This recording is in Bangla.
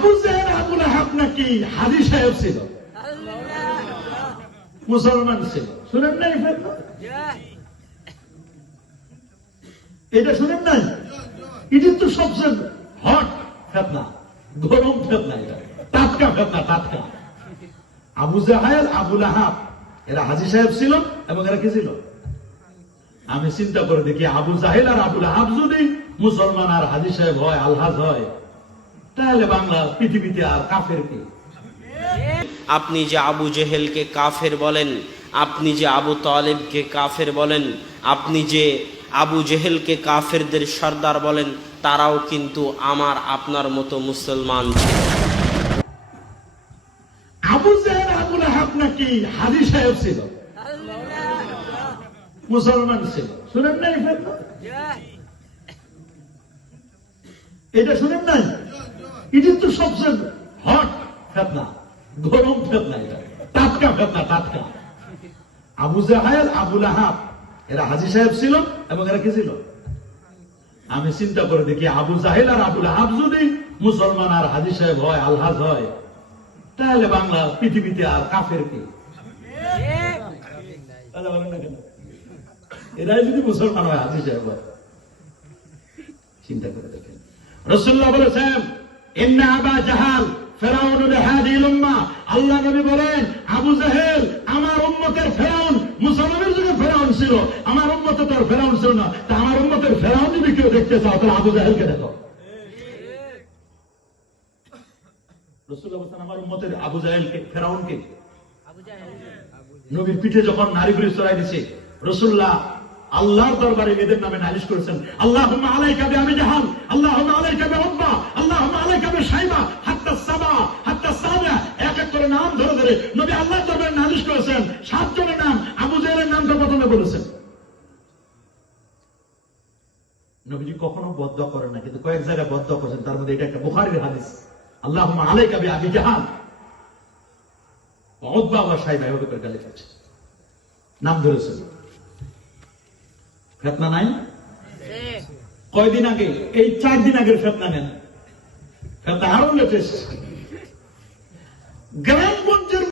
আবু জাহেল আবু লাহাব নাকি হাজী সাহেব ছিল, মুসলমান ছিল। শুনেন নাই ফেতনা? এটা শুনেন নাই? এটা তো সবচেয়ে হট ফেতনা, গরম ফেতনা, এটা টাটকা ফেতনা, টাটকা। আবু জাহেল আবু লাহাব এরা হাজী সাহেব ছিল এবং এরা কি ছিল? আমি চিন্তা করে দেখি, আবু জাহেল আর আবু লাহাব যদি মুসলমান আর হাজী সাহেব হয়, আলহাজ হয়, তাহলে বাংলা পৃথিবীতে আর কাফের কি? আপনি যে আবু জেহেলকে কাফের বলেন, আপনি যে আবু তালেবকে কাফের বলেন, আপনি যে আবু জেহেলকে কাফেরদের সর্দার বলেন, তারাও কিন্তু আমার আপনার মতো মুসলমান ছিল। আবু জাহেল আবু লাহাব নাকি হাজী সাহেব ছিল, মুসলমান ছিল। শুনেন নাই ফেতনা? এটা শুনেন নাই? এটা তো সবচেয়ে হট ফেতনা, গরম ফেতনা, এটা টাটকা ফেতনা, টাটকা। আবু জাহেল আবু লাহাব এরা হাজী সাহেব ছিল এবং এরা কি ছিল? আমি চিন্তা করে দেখি, আবু জাহেল আর আবু লাহাব যদি মুসলমান আর হাজী সাহেব হয়, আলহাজ হয়, তাহলে বাংলা পৃথিবীতে আর কাফের কি? এরাই যদি মুসলমান হয়, হাজী সাহেব হয়, চিন্তা করে দেখেন। রাসূলুল্লাহ বলেছেন, ইন্না আবা জাহাল ফিরাউনুল হাদিল উম্মাহ। আল্লাহ নবী বলেন, আবু জাহেল আমার উম্মতের ফিরাউন। মুসলমানের যুগে ফিরাউন ছিল, আমার উম্মতে তো ফিরাউন ছিল না। তা আমার উম্মতের ফিরাউন যদি কেউ দেখতে চাও, তাহলে আবু জাহেলকে দেখো। রাসূলুল্লাহ বলেছেন, আমার উম্মতের আবু জাহেলকে, ফিরাউনকে। নবীর পিঠে যখন নারীগুলি চড়াই দিছে, রাসূলুল্লাহ আল্লাহর দরবারে এদের নামে নালিশ করেছেন, আল্লাহুম্মা আলাইকা বিআবি জাহাল, আল্লাহুম্মা আলাইকা বিউতবা, আল্লাহুম্মা আলাইকা বিশাইবা, হাত্তা সাবা, হাত্তা সাবা, এক এক করে নাম ধরে ধরে নবী আল্লাহর দরবারে নালিশ করেছেন। 7 জনের নাম, আবু জাহেলের নামটা প্রথমে বলেছেন। নবীজি কখনো বদদোয়া করেন না, কিন্তু কয়েক জায়গায় বদদোয়া করেছেন। তার মধ্যে এটা একটা বুখারীর হাদিস, আল্লাহুম্মা আলাইকা বিআবি জাহাল, উতবা ওয়া শাইবা, এভাবে করে গালি দিয়েছেন, নাম ধরেছেন। ফেতনা নাই? কয়দিন আগে, এই 4 দিন আগের ফেতনা নেন, ফেতনা আরো লেটেস্ট। গ্রামগঞ্জের